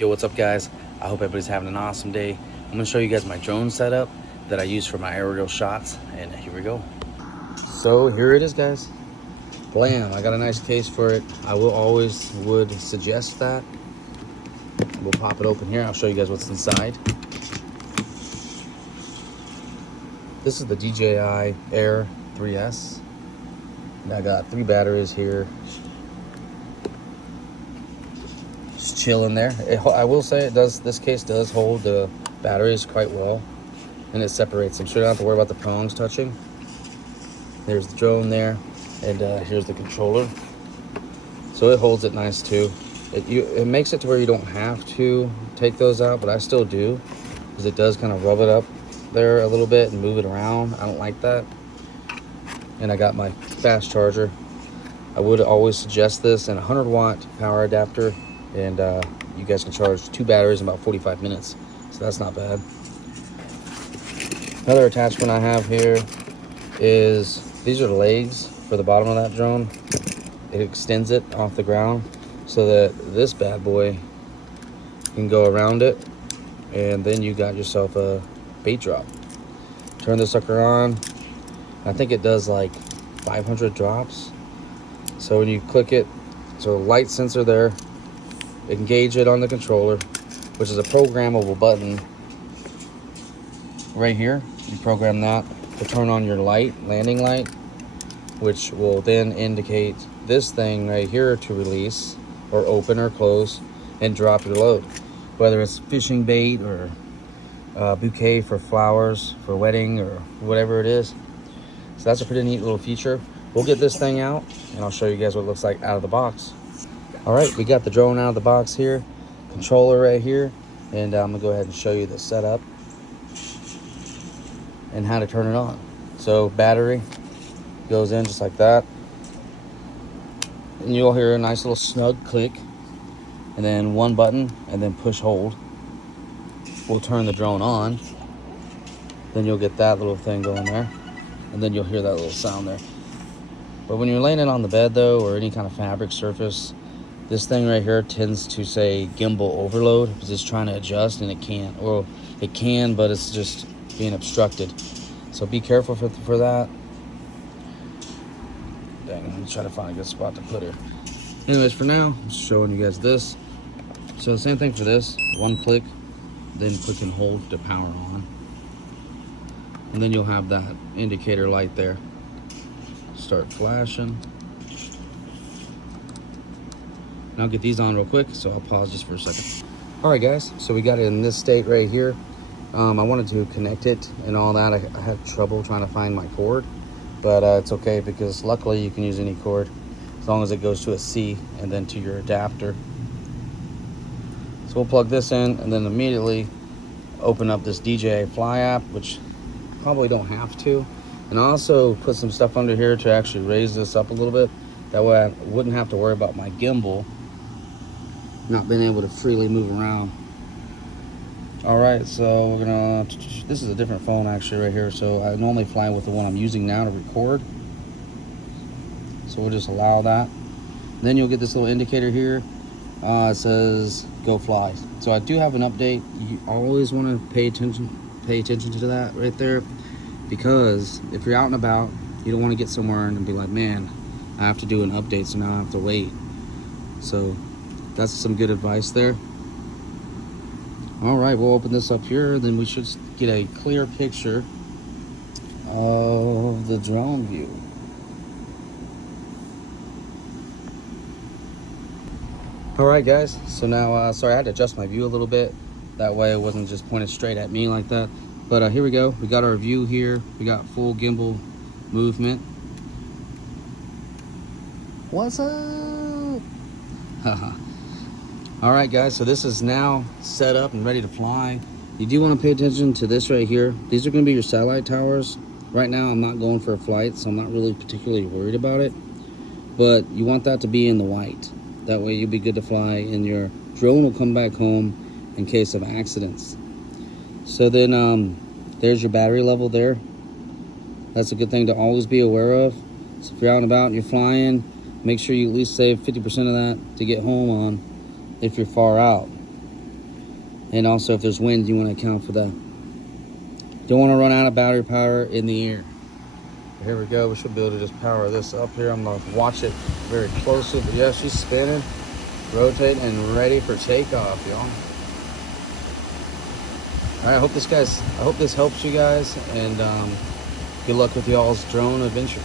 Yo, what's up guys? I hope everybody's having an awesome day. I'm gonna show you guys my drone setup that I use for my aerial shots, and here we go. So here it is, guys. Blam, I got a nice case for it. I would suggest that. We'll pop it open here. I'll show you guys what's inside. This is the DJI Air 3S. And I got 3 batteries here. Just chilling there. I will say this case does hold the batteries quite well, and it separates them, so you don't have to worry about the prongs touching. There's the drone there, and here's the controller. So it holds it nice too. It makes it to where you don't have to take those out, but I still do, because it does kind of rub it up there a little bit and move it around. I don't like that. And I got my fast charger. I would always suggest this, and a 100-watt power adapter, and you guys can charge 2 batteries in about 45 minutes, so that's not bad. Another attachment I have here is, these are the legs for the bottom of that drone. It extends it off the ground so that this bad boy can go around it, and then you got yourself a bait drop. Turn this sucker on. I think it does like 500 drops. So when you click it, so light sensor there, engage it on the controller, which is a programmable button right here. You program that to turn on your light, landing light, which will then indicate this thing right here to release or open or close and drop your load, whether it's fishing bait or bouquet for flowers for wedding or whatever it is. So that's a pretty neat little feature. We'll get this thing out and I'll show you guys what it looks like out of the box. All right, we got the drone out of the box here, controller right here, and I'm gonna go ahead and show you the setup and how to turn it on. So battery goes in just like that, and you'll hear a nice little snug click, and then one button and then push hold will turn the drone on. Then you'll get that little thing going there, and then you'll hear that little sound there. But when you're laying it on the bed though, or any kind of fabric surface, this thing right here tends to say gimbal overload, because it's trying to adjust and it can't, or it can, but it's just being obstructed. So be careful for that. Dang, I'm gonna try to find a good spot to put her. Anyways, for now, I'm just showing you guys this. So the same thing for this, one click, then click and hold to power on. And then you'll have that indicator light there start flashing. And I'll get these on real quick, so I'll pause just for a second. All right guys, so we got it in this state right here. I wanted to connect it and all that. I had trouble trying to find my cord, but it's okay, because luckily you can use any cord as long as it goes to a C and then to your adapter. So we'll plug this in and then immediately open up this DJI Fly app, which probably don't have to. And I also put some stuff under here to actually raise this up a little bit. That way I wouldn't have to worry about my gimbal not being able to freely move around. All right, so we're gonna, this is a different phone actually right here. So I normally fly with the one I'm using now to record. So we'll just allow that. Then you'll get this little indicator here. It says go fly. So I do have an update. You always want to pay attention to that right there, because if you're out and about, you don't want to get somewhere and be like, man, I have to do an update, so now I have to wait. So that's some good advice there. All right, we'll open this up here, then we should get a clear picture of the drone view. All right guys, so now sorry, I had to adjust my view a little bit, that way it wasn't just pointed straight at me like that. But here we go, we got our view here, we got full gimbal movement. What's up? Haha. All right guys, so this is now set up and ready to fly. You do want to pay attention to this right here. These are going to be your satellite towers. Right now I'm not going for a flight, so I'm not really particularly worried about it, but you want that to be in the white. That way you'll be good to fly, and your drone will come back home in case of accidents. So then there's your battery level there. That's a good thing to always be aware of. So if you're out and about and you're flying, make sure you at least save 50% of that to get home on if you're far out. And also, if there's wind, you want to account for that. Don't want to run out of battery power in the air. Here we go. We should be able to just power this up here. I'm going to watch it very closely. But yeah, she's spinning, rotating, and ready for takeoff, y'all. All right, I hope this helps you guys, and good luck with y'all's drone adventure.